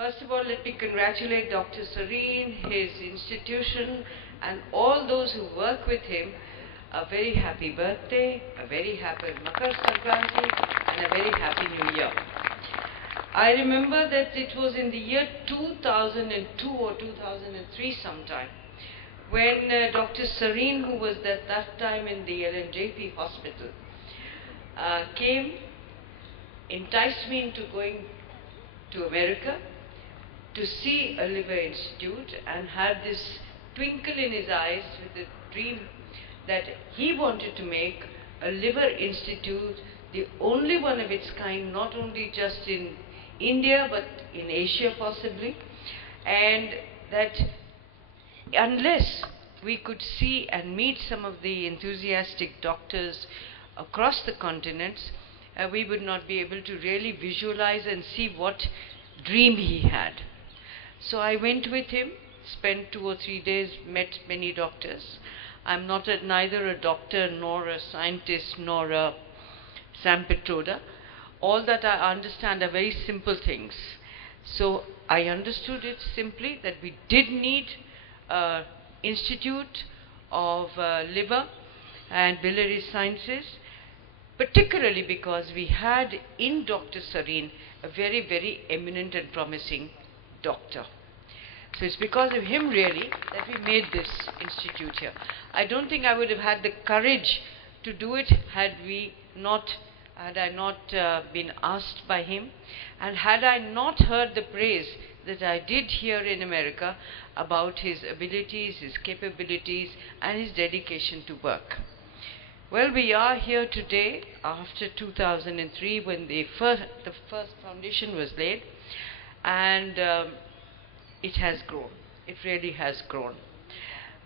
First of all, let me congratulate Dr. Sareen, his institution, and all those who work with him. A very happy birthday, a very happy Makar Sankranti, and a very happy New Year. I remember that it was in the year 2002 or 2003 sometime, when Dr. Sareen, who was at that time in the LNJP hospital, came, enticed me into going to America to see a liver institute, and had this twinkle in his eyes with the dream that he wanted to make a liver institute, the only one of its kind, not only just in India but in Asia possibly, and that unless we could see and meet some of the enthusiastic doctors across the continents, we would not be able to really visualize and see what dream he had. So I went with him, spent 2 or 3 days, met many doctors. I'm neither a doctor nor a scientist nor a Sam Petroda. All that I understand are very simple things. So I understood it simply that we did need an institute of liver and biliary sciences, particularly because we had in Dr. Sareen a very, very eminent and promising doctor. So it's because of him really that we made this institute here. I don't think I would have had the courage to do it had I not been asked by him, and had I not heard the praise that I did here in America about his abilities, his capabilities, and his dedication to work. Well, we are here today after 2003 when the first foundation was laid, and it has grown. It really has grown.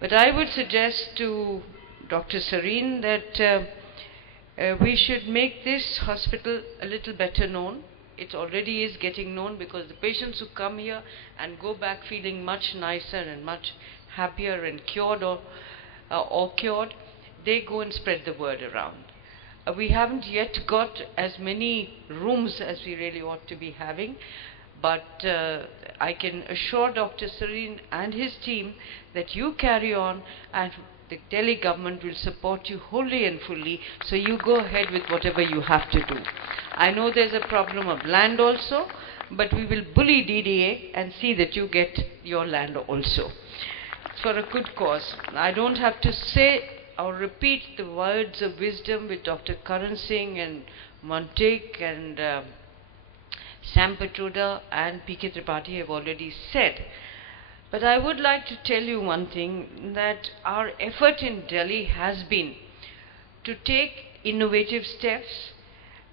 But I would suggest to Dr. Sareen that we should make this hospital a little better known. It already is getting known, because the patients who come here and go back feeling much nicer and much happier and cured or cured, they go and spread the word around. We haven't yet got as many rooms as we really ought to be having, but I can assure Dr. Sareen and his team that you carry on, and the Delhi government will support you wholly and fully, so you go ahead with whatever you have to do. I know there's a problem of land also, but we will bully DDA and see that you get your land also. It's for a good cause. I don't have to say or repeat the words of wisdom which Dr. Karan Singh and Montek and Sam Petroda and P.K. Tripathi have already said. But I would like to tell you one thing, that our effort in Delhi has been to take innovative steps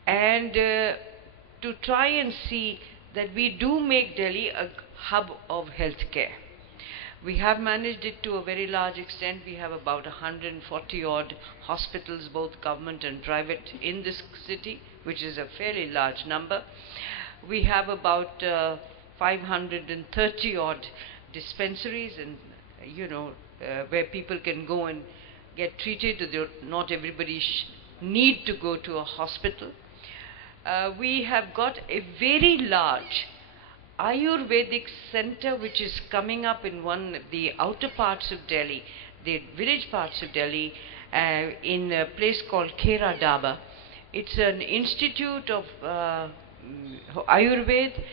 and to try and see that we do make Delhi a hub of healthcare. We have managed it to a very large extent. We have about 140 odd hospitals, both government and private, in this city, which is a fairly large number. We have about 530 odd dispensaries, and where people can go and get treated. Not everybody need to go to a hospital. We have got a very large Ayurvedic center which is coming up in the outer parts of Delhi, the village parts of Delhi, in a place called Khera Daba. It's an institute of Ayurveda,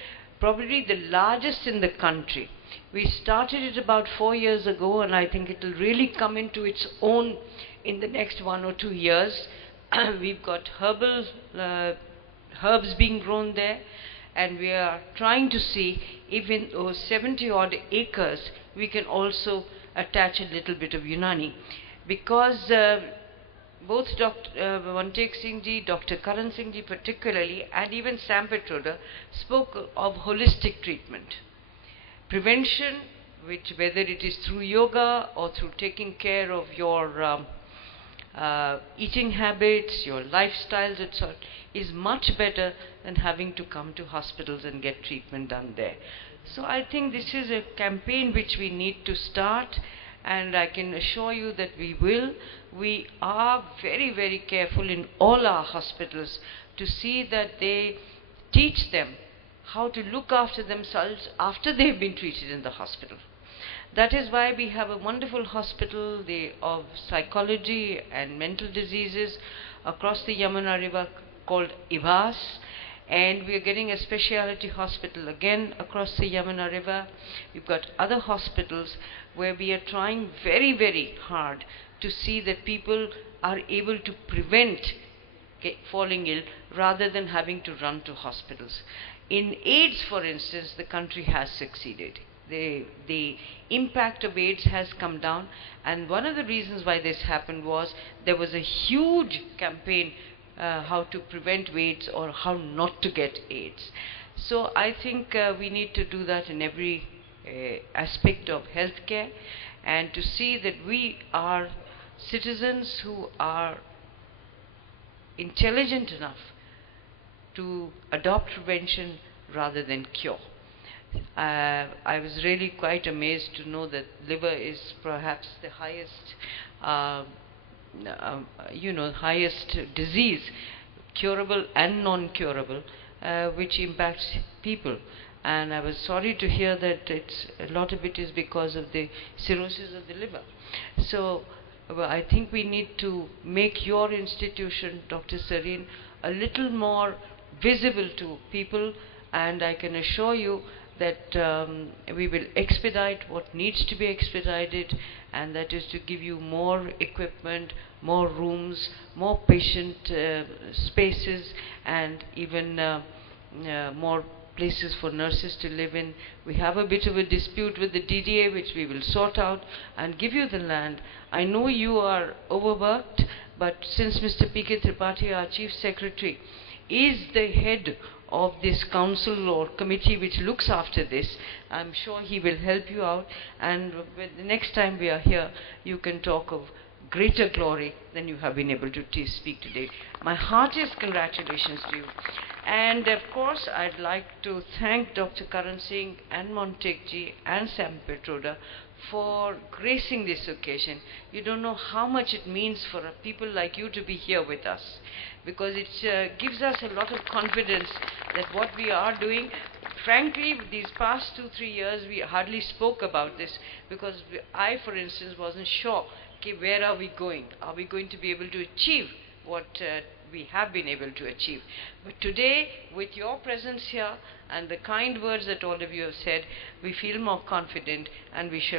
probably the largest in the country. We started it about 4 years ago, and I think it will really come into its own in the next 1 or 2 years. We've got herbs being grown there, and we are trying to see if in those 70 odd acres we can also attach a little bit of Unani, because both Dr. Montek Singh ji, Dr. Karan Singh ji particularly, and even Sam Petroda spoke of holistic treatment. Prevention, whether it is through yoga or through taking care of your eating habits, your lifestyles, etc., is much better than having to come to hospitals and get treatment done there. So I think this is a campaign which we need to start, and I can assure you that we will. We are very, very careful in all our hospitals to see that they teach them how to look after themselves after they've been treated in the hospital. That is why we have a wonderful hospital of psychology and mental diseases across the Yamuna River called IVAS, and we are getting a specialty hospital again across the Yamuna River. We've got other hospitals where we are trying very, very hard to see that people are able to prevent falling ill rather than having to run to hospitals. In AIDS, for instance, the country has succeeded. The impact of AIDS has come down, and one of the reasons why this happened was there was a huge campaign how to prevent AIDS or how not to get AIDS. So I think we need to do that in every aspect of healthcare, and to see that we are citizens who are intelligent enough to adopt prevention rather than cure. I was really quite amazed to know that liver is perhaps the highest, highest disease, curable and non-curable, which impacts people. And I was sorry to hear that a lot of it is because of the cirrhosis of the liver. So I think we need to make your institution, Dr. Sareen, a little more visible to people, and I can assure you that we will expedite what needs to be expedited, and that is to give you more equipment, more rooms, more patient spaces, and even more places for nurses to live in. We have a bit of a dispute with the DDA, which we will sort out and give you the land. I know you are overworked, but since Mr. P.K. Tripathi, our Chief Secretary, is the head of this council or committee which looks after this, I'm sure he will help you out, and the next time we are here, you can talk of greater glory than you have been able to speak today. My heartiest congratulations to you. And of course, I'd like to thank Dr. Karan Singh and Montekji and Sam Petroda for gracing this occasion. You don't know how much it means for people like you to be here with us, because it gives us a lot of confidence that what we are doing. Frankly, these past 2-3 years, we hardly spoke about this, because I, for instance, wasn't sure, okay, where are we going? Are we going to be able to achieve what we have been able to achieve? But today, with your presence here and the kind words that all of you have said, we feel more confident, and we shall